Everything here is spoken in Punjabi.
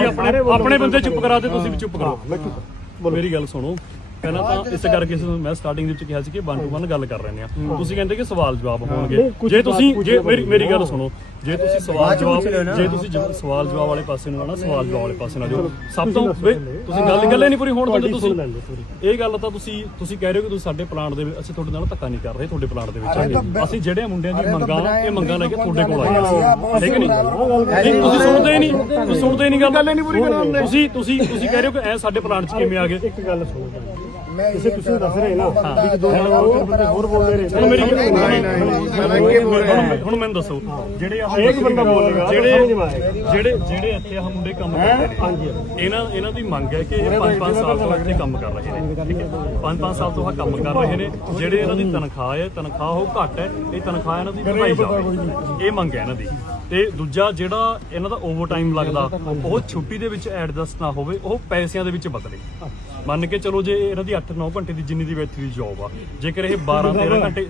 ਤੁਸੀਂ ਆਪਣੇ ਆਪਣੇ ਬੰਦੇ ਚੁੱਪ ਕਰਾ ਦਿਓ ਤੁਸੀਂ ਵੀ ਚੁੱਪ ਕਰੋ। ਮੇਰੀ ਗੱਲ ਸੁਣੋ। ਪਹਿਲਾਂ ਤਾਂ ਇਸ ਕਰਕੇ ਨੂੰ ਮੈਂ ਸਟਾਰਟਿੰਗ ਦੇ ਵਿੱਚ ਕਿਹਾ ਸੀ ਕਿ ਵਨ ਟੂ ਵਨ ਗੱਲ ਕਰ ਰਹੇ ਆ। ਤੁਸੀਂ ਕਹਿੰਦੇ ਕਿ ਸਵਾਲ ਜਵਾਬ ਹੋਣਗੇ। ਜੇ ਤੁਸੀਂ ਜੇ ਮੇਰੀ ਮੇਰੀ ਗੱਲ ਸੁਣੋ। ਜੇ ਤੁਸੀਂ ਸਵਾਲ ਜਵਾਬ ਜੇ ਤੁਸੀਂ ਜ- ਸਵਾਲ ਜਵਾਬ ਵਾਲੇ ਪਾਸੇ ਨੂੰ ਆਣਾ ਸਵਾਲ ਜਵਾਬ ਵਾਲੇ ਪਾਸੇ ਨਾਲ ਜਾਓ। ਸਭ ਤੋਂ ਵੇ- ਤੁਸੀਂ ਗੱਲ ਗੱਲੇ ਨਹੀਂ ਪੂਰੀ ਹੋਣ ਦਿੰਦੇ ਤੁਸੀਂ। ਇਹ ਗੱਲ ਤਾਂ ਤੁਸੀਂ ਤੁਸੀਂ ਕਹਿ ਰਹੇ ਹੋ ਕਿ ਤੁਸੀਂ ਸਾਡੇ ਪਲਾਂਟ ਦੇ ਵਿੱਚ ਅਸੀਂ ਤੁਹਾਡੇ ਨਾਲ ਧੱਕਾ ਨਹੀਂ ਕਰ ਰਹੇ ਤੁਹਾਡੇ ਪਲਾਂਟ ਦੇ ਵਿੱਚ ਆਏ। ਅਸੀਂ ਜਿਹੜੇ ਮੁੰਡਿਆਂ ਦੀ ਮੰਗਾਂ ਇਹ ਮੰਗਾਂ ਲੈ ਕੇ ਤੁਹਾਡੇ ਕੋਲ ਆਏ ਹਾਂ ਠੀਕ ਨਹੀਂ? ਨਹੀਂ ਤੁਸੀਂ ਸੁਣਦੇ ਹੀ ਨਹੀਂ। ਤੁਸੀਂ ਸੁਣਦੇ ਹੀ ਨਹੀਂ ਗੱਲ ਤੁਸੀਂ ਤੁਸੀਂ ਤੁਸੀਂ ਕਹਿ ਰਹੇ ਹੋ ਕਿ ਐ ਸਾਡੇ ਪਲਾਂਟ 'ਚ ਕਿਵੇਂ ਆ ਗਏ? ਇੱਕ ਗੱਲ ਸੁਣੋ। ਮੈਂ ਕਿਸੇ ਤੁਸੀਂ ਦੱਸ ਰਹੇ ਨਾ ਬੰਦਾ ਵੀ ਦੋ ਬੰਦੇ ਹੋਰ ਬੋਲਦੇ ਰਹੇ ਹੁਣ ਮੇਰੀ ਨਹੀਂ, ਨਹੀਂ, ਨਹੀਂ, ਹੁਣ- ਹੁਣ ਮੈਨੂੰ ਦੱਸੋ ਜਿਹੜੇ ਆਹ ਇੱਕ ਬੰਦਾ ਬੋਲੇਗਾ, ਜਿਹੜੇ ਸਮਝ ਨਹੀਂ ਆਏਗਾ। ਜਿਹੜੇ ਜਿਹੜੇ ਇੱਥੇ ਆਹ ਮੁੰਡੇ ਕੰਮ ਕਰਦੇ ਨੇ ਹਾਂਜੀ। ਇਹਨਾਂ ਇਹਨਾਂ ਦੀ ਮੰਗ ਹੈ ਕਿ ਇਹ 5-5 ਸਾਲ ਤੋਂ ਇੱਥੇ ਕੰਮ ਕਰ ਰਹੇ ਨੇ ਠੀਕ ਹੈ 5-5 ਸਾਲ ਤੋਂ ਆਹ ਕੰਮ ਕਰ ਰਹੇ ਨੇ ਜਿਹੜੇ ਇਹਨਾਂ ਦੀ ਤਨਖਾਹ ਹੈ ਤਨਖਾਹ ਉਹ ਘੱਟ ਹੈ ਇਹ ਤਨਖਾਹ ਇਹਨਾਂ ਦੀ ਵਧਾਈ ਜਾਵੇ ਇਹ ਮੰਗ ਹੈ ਇਹਨਾਂ ਦੀ ਤੇ ਦੂਜਾ ਜਿਹੜਾ ਇਹਨਾਂ ਦਾ ਓਵਰ ਟਾਈਮ ਲੱਗਦਾ ਉਹ ਛੁੱਟੀ ਦੇ ਵਿੱਚ ਐਡਜਸਟ ਨਾ ਹੋਵੇ ਉਹ ਪੈਸਿਆਂ ਦੇ ਵਿੱਚ ਬਦਲੇ ਮੰਨ ਕੇ ਚਲੋ ਜੇ ਇਹਨਾਂ ਦੀ 8-9 ਘੰਟੇ ਦੀ ਜਿੰਨੀ ਦੀ ਵੈਥੀ ਦੀ ਜੌਬ ਆ। ਜੇਕਰ ਇਹ 12-13 ਘੰਟੇ